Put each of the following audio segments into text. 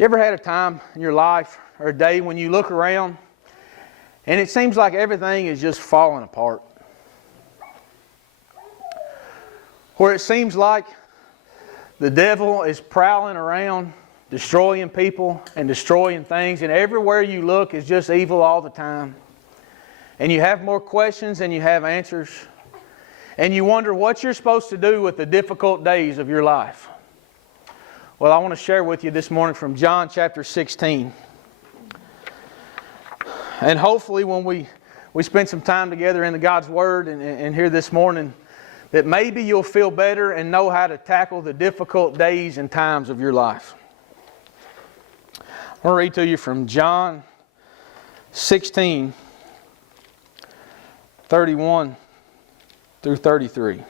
You ever had a time in your life or a day when you look around and it seems like everything is just falling apart? Where it seems like the devil is prowling around, destroying people and destroying things, and everywhere you look is just evil all the time. And you have more questions than you have answers. And you wonder what you're supposed to do with the difficult days of your life. Well, I want to share with you this morning from John chapter 16. And hopefully when we spend some time together in God's Word and here this morning, that maybe you'll feel better and know how to tackle the difficult days and times of your life. I'm going to read to you from John 16, 31 through 33.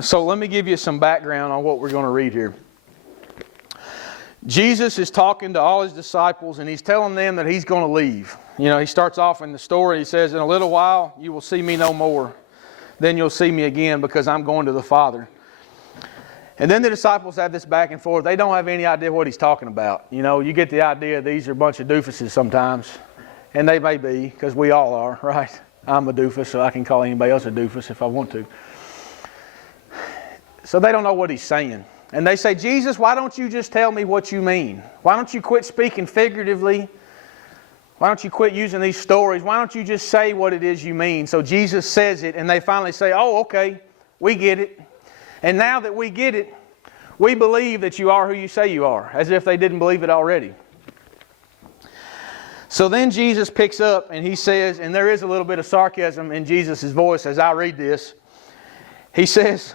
So let me give you some background on what we're going to read here. Jesus is talking to all His disciples and He's telling them that He's going to leave. You know, He starts off in the story, He says, "In a little while you will see me no more. Then you'll see me again because I'm going to the Father." And then the disciples have this back and forth. They don't have any idea what He's talking about. You know, you get the idea these are a bunch of doofuses sometimes. And they may be, because we all are, right? I'm a doofus, so I can call anybody else a doofus if I want to. So they don't know what He's saying. And they say, "Jesus, why don't you just tell me what you mean? Why don't you quit speaking figuratively? Why don't you quit using these stories? Why don't you just say what it is you mean?" So Jesus says it, and they finally say, "Oh, okay, we get it. And now that we get it, we believe that you are who you say you are," as if they didn't believe it already. So then Jesus picks up and He says, and there is a little bit of sarcasm in Jesus' voice as I read this. He says,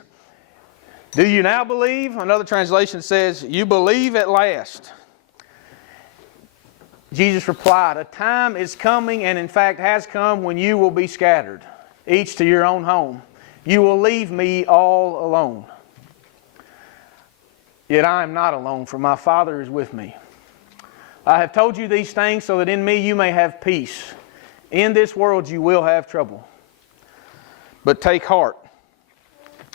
"Do you now believe?" Another translation says, "You believe at last." Jesus replied, "A time is coming, and in fact has come, when you will be scattered, each to your own home. You will leave me all alone. Yet I am not alone, for my Father is with me. I have told you these things so that in me you may have peace. In this world you will have trouble. But take heart,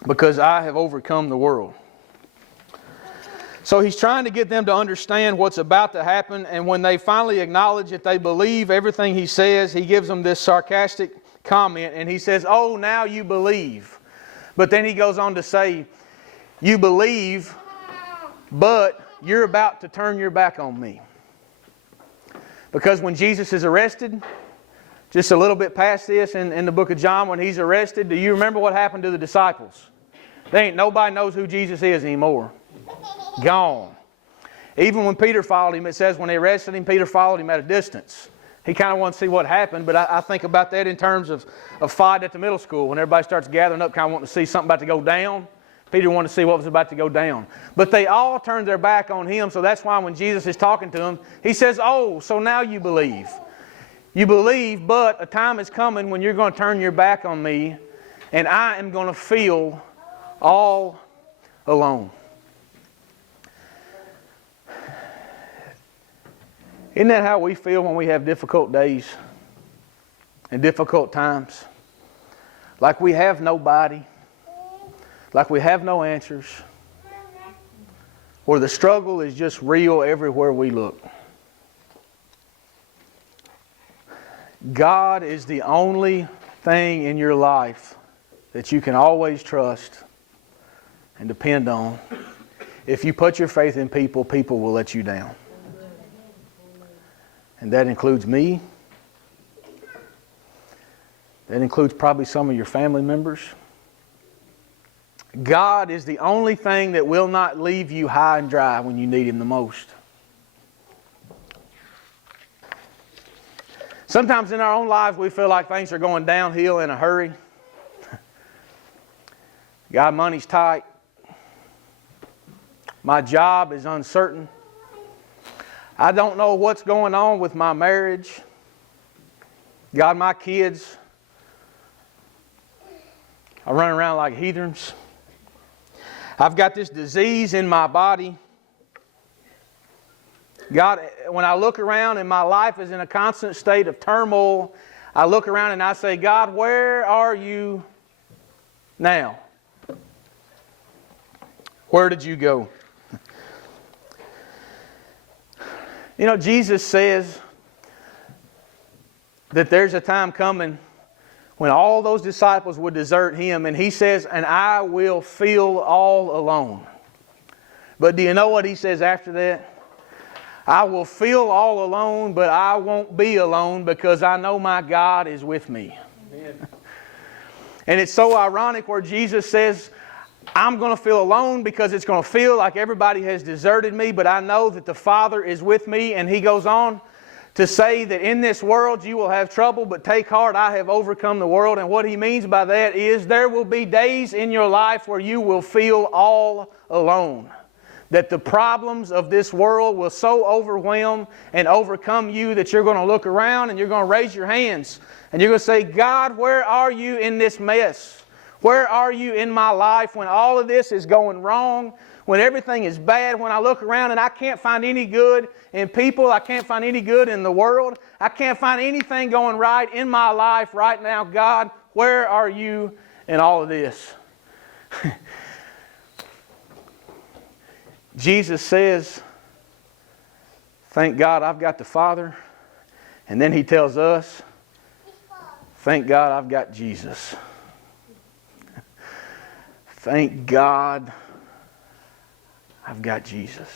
because I have overcome the world." So He's trying to get them to understand what's about to happen, and when they finally acknowledge that they believe everything He says, He gives them this sarcastic comment, and He says, "Oh, now you believe." But then He goes on to say, "You believe, but you're about to turn your back on me." Because when Jesus is arrested, just a little bit past this in the book of John, when He's arrested, do you remember what happened to the disciples? Nobody knows who Jesus is anymore. Gone. Even when Peter followed Him, it says when they arrested Him, Peter followed Him at a distance. He kind of wanted to see what happened, but I think about that in terms of a fight at the middle school. When everybody starts gathering up, kind of wanting to see something about to go down, Peter wanted to see what was about to go down. But they all turned their back on Him, so that's why when Jesus is talking to them, He says, "Oh, so now you believe. You believe, but a time is coming when you're going to turn your back on me, and I am going to feel all alone." Isn't that how we feel when we have difficult days and difficult times? Like we have nobody, like we have no answers, or the struggle is just real everywhere we look. God is the only thing in your life that you can always trust and depend on. If you put your faith in people, people will let you down. And that includes me. That includes probably some of your family members. God is the only thing that will not leave you high and dry when you need Him the most. Sometimes in our own lives we feel like things are going downhill in a hurry. God, money's tight. My job is uncertain. I don't know what's going on with my marriage. God, my kids are running around like heathens. I've got this disease in my body. God, when I look around and my life is in a constant state of turmoil, I look around and I say, God, where are you now? Where did you go? You know, Jesus says that there's a time coming when all those disciples would desert Him, and He says, and I will feel all alone. But do you know what He says after that? I will feel all alone, but I won't be alone because I know my God is with me. Amen. And it's so ironic where Jesus says, I'm going to feel alone because it's going to feel like everybody has deserted me, but I know that the Father is with me. And He goes on to say that in this world you will have trouble, but take heart, I have overcome the world. And what He means by that is there will be days in your life where you will feel all alone. That the problems of this world will so overwhelm and overcome you that you're going to look around and you're going to raise your hands and you're going to say, God, where are you in this mess? Where are you in my life when all of this is going wrong? When everything is bad? When I look around and I can't find any good in people, I can't find any good in the world, I can't find anything going right in my life right now. God, where are you in all of this? Jesus says, thank God I've got the Father. And then He tells us, thank God I've got Jesus. Thank God I've got Jesus.